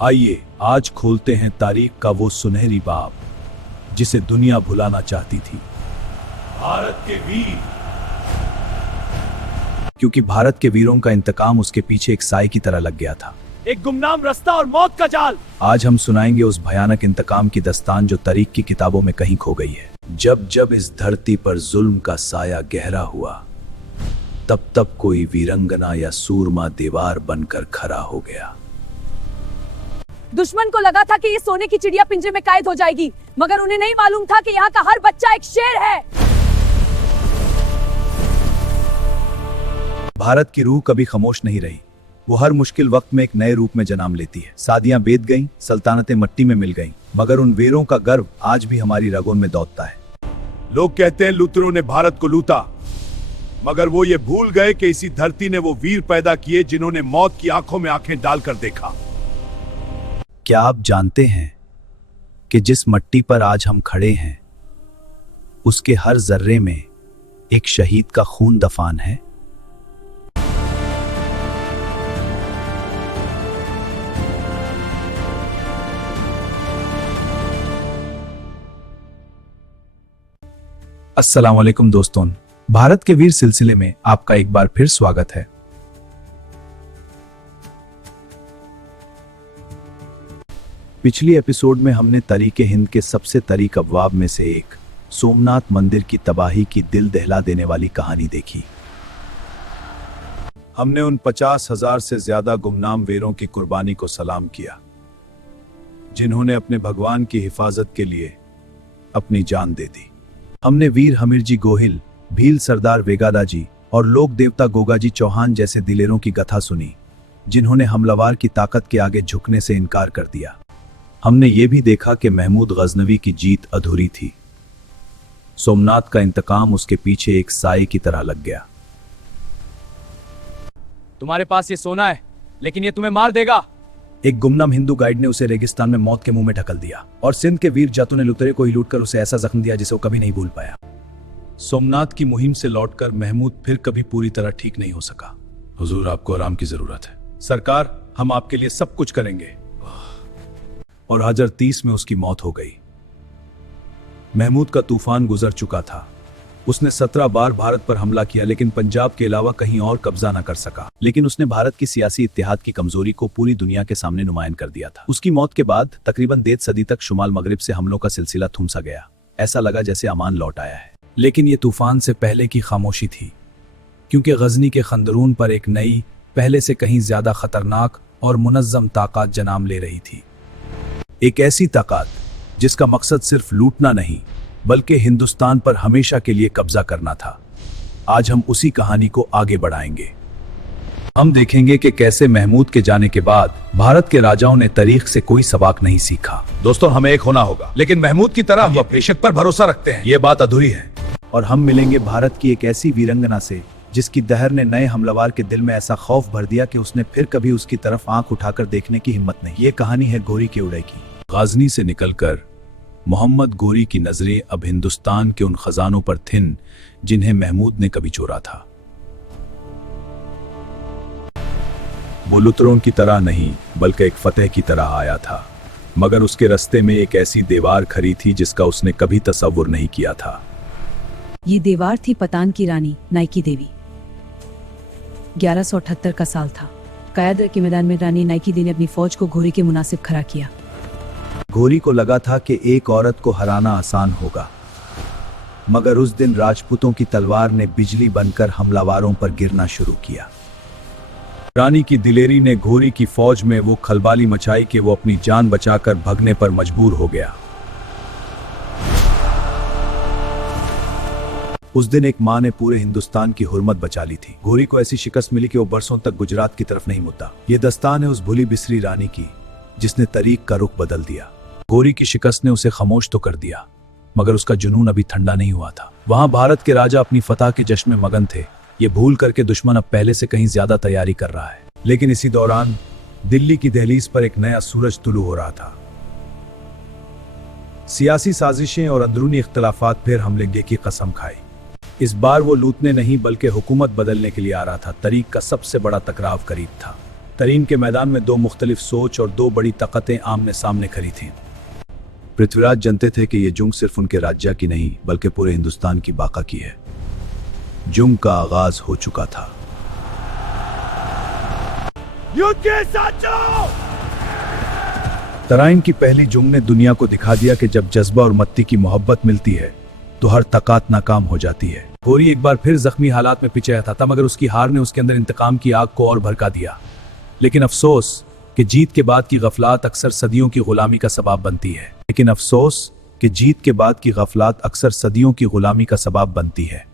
आइए आज खोलते हैं तारीख का वो सुनहरी बाब जिसे दुनिया भुलाना चाहती थी, भारत के वीर। क्योंकि भारत के वीरों का इंतकाम उसके पीछे एक साए की तरह लग गया था, एक गुमनाम रास्ता और मौत का जाल। आज हम सुनाएंगे उस भयानक इंतकाम की दास्तान जो तारीख की किताबों में कहीं खो गई है। जब जब इस धरती पर जुल्म का साया गहरा हुआ, तब तब कोई वीरंगना या सूरमा दीवार बनकर खड़ा हो गया। दुश्मन को लगा था कि ये सोने की चिड़िया पिंजरे में कैद हो जाएगी, मगर उन्हें नहीं मालूम था कि यहाँ का हर बच्चा एक शेर है। भारत की रूह कभी खामोश नहीं रही। वो हर मुश्किल वक्त में एक नए रूप में जन्म लेती है। शादियां बीत गईं, सल्तनतें मिट्टी में मिल गईं, मगर उन वीरों का गर्व आज भी हमारी रगों में दौड़ता है। लोग कहते हैं लूथरों ने भारत को लूटा, मगर वो ये भूल गए कि इसी धरती ने वो वीर पैदा किए जिन्होंने मौत की आंखों में आंखें डालकर देखा। क्या आप जानते हैं कि जिस मिट्टी पर आज हम खड़े हैं, उसके हर जर्रे में एक शहीद का खून दफन है। अस्सलाम वालेकुम दोस्तों, भारत के वीर सिलसिले में आपका एक बार फिर स्वागत है। पिछली एपिसोड में हमने तारीख़ हिंद के सबसे तारीख अबवाब में से एक सोमनाथ मंदिर की तबाही की दिल दहला देने वाली कहानी देखी। हमने उन 50,000 से ज्यादा गुमनाम वीरों की कुर्बानी को सलाम किया, जिन्होंने अपने भगवान की हिफाजत के लिए अपनी जान दे दी। हमने वीर हमीरजी गोहिल, भील सरदार वेगादाजी और लोक देवता गोगाजी चौहान जैसे दिलेरों की कथा सुनी, जिन्होंने हमलावर की ताकत के आगे झुकने से इनकार कर दिया। हमने ये भी देखा कि महमूद गजनवी की जीत अधूरी थी। सोमनाथ का इंतकाम उसके पीछे एक साए की तरह लग गया। तुम्हारे पास ये सोना है, लेकिन ये तुम्हें मार देगा। एक गुमनाम हिंदू गाइड ने उसे रेगिस्तान में मौत के मुंह में ढकल दिया, और सिंध के वीर जातों ने लुटेरे को ही लूटकर उसे ऐसा जख्म दिया जिसे वो कभी नहीं भूल पाया। सोमनाथ की मुहिम से लौटकर महमूद फिर कभी पूरी तरह ठीक नहीं हो सका। हुजूर, आपको आराम की जरूरत है। सरकार, हम आपके लिए सब कुछ करेंगे। और 1030 में उसकी मौत हो गई। महमूद का तूफान गुजर चुका था। उसने 17 बार भारत पर हमला किया, लेकिन पंजाब के अलावा कहीं और कब्जा न कर सका। लेकिन उसने भारत की सियासी इत्तेहाद की कमजोरी को पूरी दुनिया के सामने नुमायां कर दिया था। उसकी मौत के बाद तकरीबन 1.5 सदी तक शुमाल मगरिब से हमलों का सिलसिला थम सा गया। ऐसा लगा जैसे अमान लौट आया है। लेकिन ये तूफान से पहले की खामोशी थी, क्योंकि गजनी के खंदरून पर एक नई, पहले से कहीं ज्यादा खतरनाक और मुनज्जम ताकत जन्म ले रही थी। एक ऐसी ताकत जिसका मकसद सिर्फ लूटना नहीं, बल्कि हिंदुस्तान पर हमेशा के लिए कब्जा करना था। आज हम उसी कहानी को आगे बढ़ाएंगे। हम देखेंगे कि कैसे महमूद के जाने के बाद भारत के राजाओं ने तारीख से कोई सबक नहीं सीखा। दोस्तों, हमें एक होना होगा, लेकिन महमूद की तरह हम अपने शक पर भरोसा रखते हैं। ये बात अधूरी है। और हम मिलेंगे भारत की एक ऐसी वीरंगना से जिसकी दहर ने नए हमलावर के दिल में ऐसा खौफ भर दिया कि उसने फिर कभी उसकी तरफ आंख उठाकर देखने की हिम्मत नहीं। ये कहानी है गोरी के उड़े की। गाजनी से निकलकर मोहम्मद गोरी की नजरें अब हिंदुस्तान के उन खजानों पर थिन जिन्हें महमूद ने कभी चोरा था। वो लुतरों की तरह नहीं, बल्कि एक फतेह की तरह आया था, मगर उसके रास्ते में एक ऐसी दीवार खड़ी थी जिसका उसने कभी तसव्वुर नहीं किया था। ये दीवार थी पतान की रानी नाइकी देवी। 1178 का साल था। कयादर के मैदान में रानी नाइकी देवी ने अपनी फौज को घोरी के मुनासिब खड़ा किया। घोरी को लगा था कि एक औरत को हराना आसान होगा, मगर उस दिन राजपूतों की तलवार ने बिजली बनकर हमलावरों पर गिरना शुरू किया। रानी की दिलेरी ने घोरी की फौज में वो खलबाली मचाई कि वो अपनी जान बचाकर भगने पर मजबूर हो गया। उस दिन एक मां ने पूरे हिंदुस्तान की हुर्मत बचा ली थी। घोरी को ऐसी शिकस्त मिली कि वो बरसों तक गुजरात की तरफ नहीं मुड़ा। ये दास्तान है उस भूली बिसरी रानी की जिसने तारीख का रुख बदल दिया। घोरी की शिकस्त ने उसे खामोश तो कर दिया, मगर उसका जुनून अभी ठंडा नहीं हुआ था। वहां भारत के राजा अपनी फतह के जश्न में मगन थे। ये भूल करके दुश्मन अब पहले से कहीं ज्यादा तैयारी कर रहा है। लेकिन इसी दौरान दिल्ली की दहलीज पर एक नया सूरज तुलू हो रहा था। सियासी साजिशें और अंदरूनी इख्तलाफात फिर हमले की कसम खाई। इस बार वो लूटने नहीं, बल्कि हुकूमत बदलने के लिए आ रहा था। तारीख का सबसे बड़ा टकराव करीब था। तरीन के मैदान में दो मुख्तलिफ सोच और दो बड़ी ताकतें आमने सामने खड़ी थीं। पृथ्वीराज जानते थे कि यह जंग सिर्फ उनके राज्य की नहीं बल्कि पूरे हिंदुस्तान की बाका की है। जंग का आगाज हो चुका था। युद्ध के साथ जाओ! तराइन की पहली जंग ने दुनिया को दिखा दिया कि जब जज्बा और मत्ती की मोहब्बत मिलती है तो हर ताकत नाकाम हो जाती है। घोरी एक बार फिर जख्मी हालात में पीछे था, मगर उसकी हार ने उसके अंदर इंतकाम की आग को और भड़का दिया। लेकिन अफसोस कि जीत के बाद की गफलात अक्सर सदियों की गुलामी का सबब बनती है।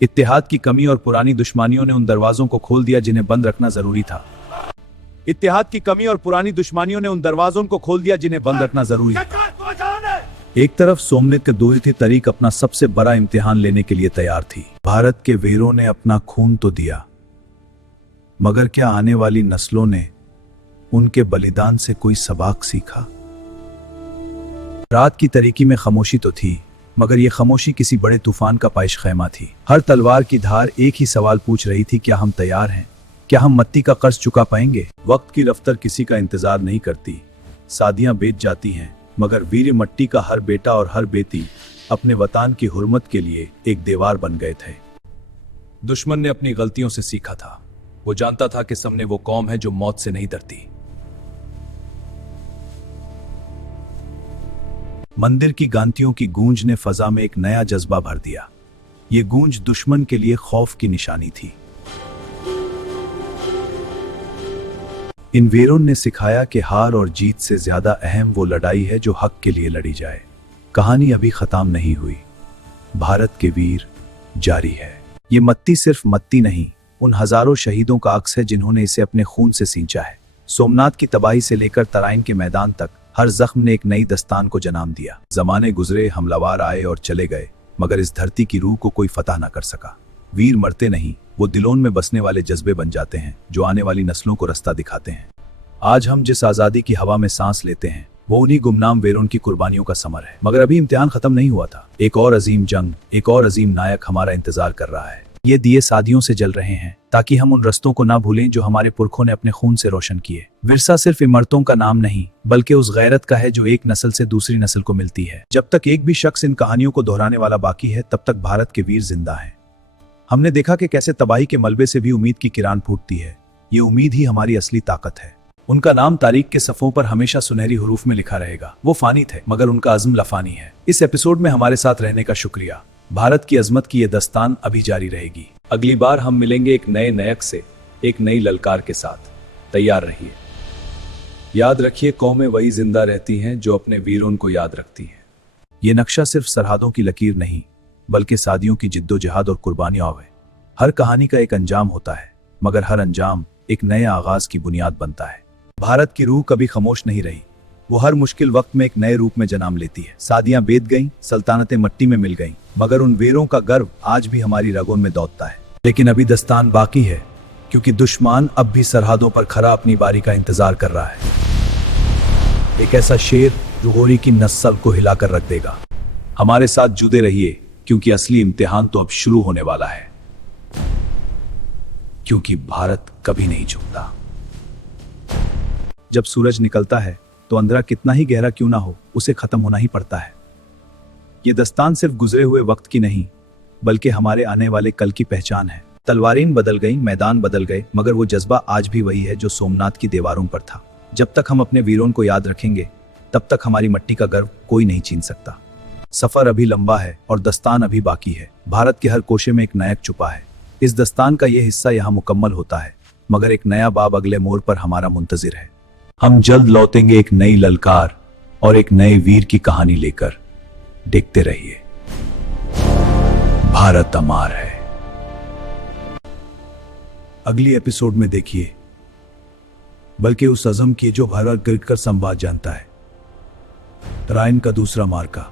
इत्तेहाद की कमी और पुरानी दुश्मनियों ने उन दरवाजों को खोल दिया जिन्हें बंद रखना जरूरी था। एक तरफ सोमनाथ के दोहती तरीक अपना सबसे बड़ा इम्तिहान लेने के लिए तैयार थी। भारत के वीरों ने अपना खून तो दिया, मगर क्या आने वाली नस्लों ने उनके बलिदान से कोई सबक सीखा? रात की तरीकी में खामोशी तो थी, मगर यह खामोशी किसी बड़े तूफान का पेश खैमा थी। हर तलवार की धार एक ही सवाल पूछ रही थी, क्या हम तैयार हैं? क्या हम मत्ती का कर्ज चुका पाएंगे? वक्त की रफ्तार किसी का इंतजार नहीं करती। शादियां बीत जाती हैं, मगर वीर मट्टी का हर बेटा और हर बेटी अपने वतन की हुर्मत के लिए एक दीवार बन गए थे। दुश्मन ने अपनी गलतियों से सीखा था। वो जानता था कि सामने वो कौम है जो मौत से नहीं डरती। मंदिर की घंटियों की गूंज ने फजा में एक नया जज्बा भर दिया। ये गूंज दुश्मन के लिए खौफ की निशानी थी। इन वीरों ने सिखाया कि हार और जीत से ज्यादा अहम वो लड़ाई है जो हक के लिए लड़ी जाए। कहानी अभी खत्म नहीं हुई। भारत के वीर जारी है। ये मत्ती सिर्फ मत्ती नहीं, उन हजारों शहीदों का अक्स है जिन्होंने इसे अपने खून से सींचा है। सोमनाथ की तबाही से लेकर तराइन के मैदान तक हर जख्म ने एक नई दस्तान को जन्म दिया। जमाने गुजरे, हमलावर आए और चले गए, मगर इस धरती की रूह को कोई फतह न कर सका। वीर मरते नहीं, वो दिलों में बसने वाले जज्बे बन जाते हैं जो आने वाली नस्लों को रास्ता दिखाते हैं। आज हम जिस आजादी की हवा में सांस लेते हैं वो उन्हीं गुमनाम वीरों की कुर्बानियों का समर है। मगर अभी इम्तिहान खत्म नहीं हुआ था। एक और अजीम जंग, एक और अजीम नायक हमारा इंतजार कर रहा है। ये दिए सादियों से जल रहे हैं ताकि हम उन रस्तों को ना भूलें जो हमारे पुरखों ने अपने खून से रोशन किए। विरसा सिर्फ इमारतों का नाम नहीं, बल्कि उस गैरत का है जो एक नस्ल से दूसरी नस्ल को मिलती है। जब तक एक भी शख्स इन कहानियों को दोहराने वाला बाकी है, तब तक भारत के वीर जिंदा हैं। हमने देखा कि कैसे तबाही के मलबे से भी उम्मीद की किरण फूटती है। ये उम्मीद ही हमारी असली ताकत है। उनका नाम तारीख के सफ़ों पर हमेशा सुनहरी हुरूफ में लिखा रहेगा। वो फानी थे, मगर उनका अज़्म लफानी है। इस एपिसोड में हमारे साथ रहने का शुक्रिया। भारत की अजमत की ये दास्तान अभी जारी रहेगी। अगली बार हम मिलेंगे एक नए नायक से, एक नई ललकार के साथ। तैयार रहिए। याद रखिए, कौमें वही जिंदा रहती हैं जो अपने वीरों को याद रखती हैं। ये नक्शा सिर्फ सरहदों की लकीर नहीं, बल्कि सादियों की जिद्दोजहद और कुर्बानियों है। हर कहानी का एक अंजाम होता है, मगर हर अंजाम एक नए आगाज की बुनियाद बनता है। भारत की रूह कभी खामोश नहीं रही। वो हर मुश्किल वक्त में एक नए रूप में जन्म लेती है। सादियां बीत गईं, सल्तनतें मिट्टी में मिल गईं, मगर उन वीरों का गर्व आज भी हमारी रगों में दौड़ता है। लेकिन अभी दास्तान बाकी है, क्योंकि दुश्मन अब भी सरहदों पर खड़ा अपनी बारी का इंतजार कर रहा है। एक ऐसा शेर जो घोरी की नस्ल को हिलाकर रख देगा। हमारे साथ जुड़े रहिए, क्योंकि असली इम्तिहान तो अब शुरू होने वाला है। क्योंकि भारत कभी नहीं झुकता। जब सूरज निकलता है तो अंधेरा कितना ही गहरा क्यों ना हो, उसे खत्म होना ही पड़ता है। ये दास्तान सिर्फ गुजरे हुए वक्त की नहीं, बल्कि हमारे आने वाले कल की पहचान है। तलवारें बदल गई, मैदान बदल गए, मगर वो जज्बा आज भी वही है जो सोमनाथ की दीवारों पर था। जब तक हम अपने वीरों को याद रखेंगे, तब तक हमारी मिट्टी का गर्व कोई नहीं छीन सकता। सफर अभी लंबा है और दास्तान अभी बाकी है। भारत के हर कोशे में एक नायक छुपा है। इस दास्तान का यह हिस्सा यहाँ मुकम्मल होता है, मगर एक नया बाब अगले मोड़ पर हमारा मुंतजिर है। हम जल्द लौटेंगे एक नई ललकार और एक नए वीर की कहानी लेकर। देखते रहिए, भारत अमर है। अगली एपिसोड में देखिए, बल्कि उस अज़म की जो भारत गिरकर संवाद जानता है। तराइन का दूसरा मार्का।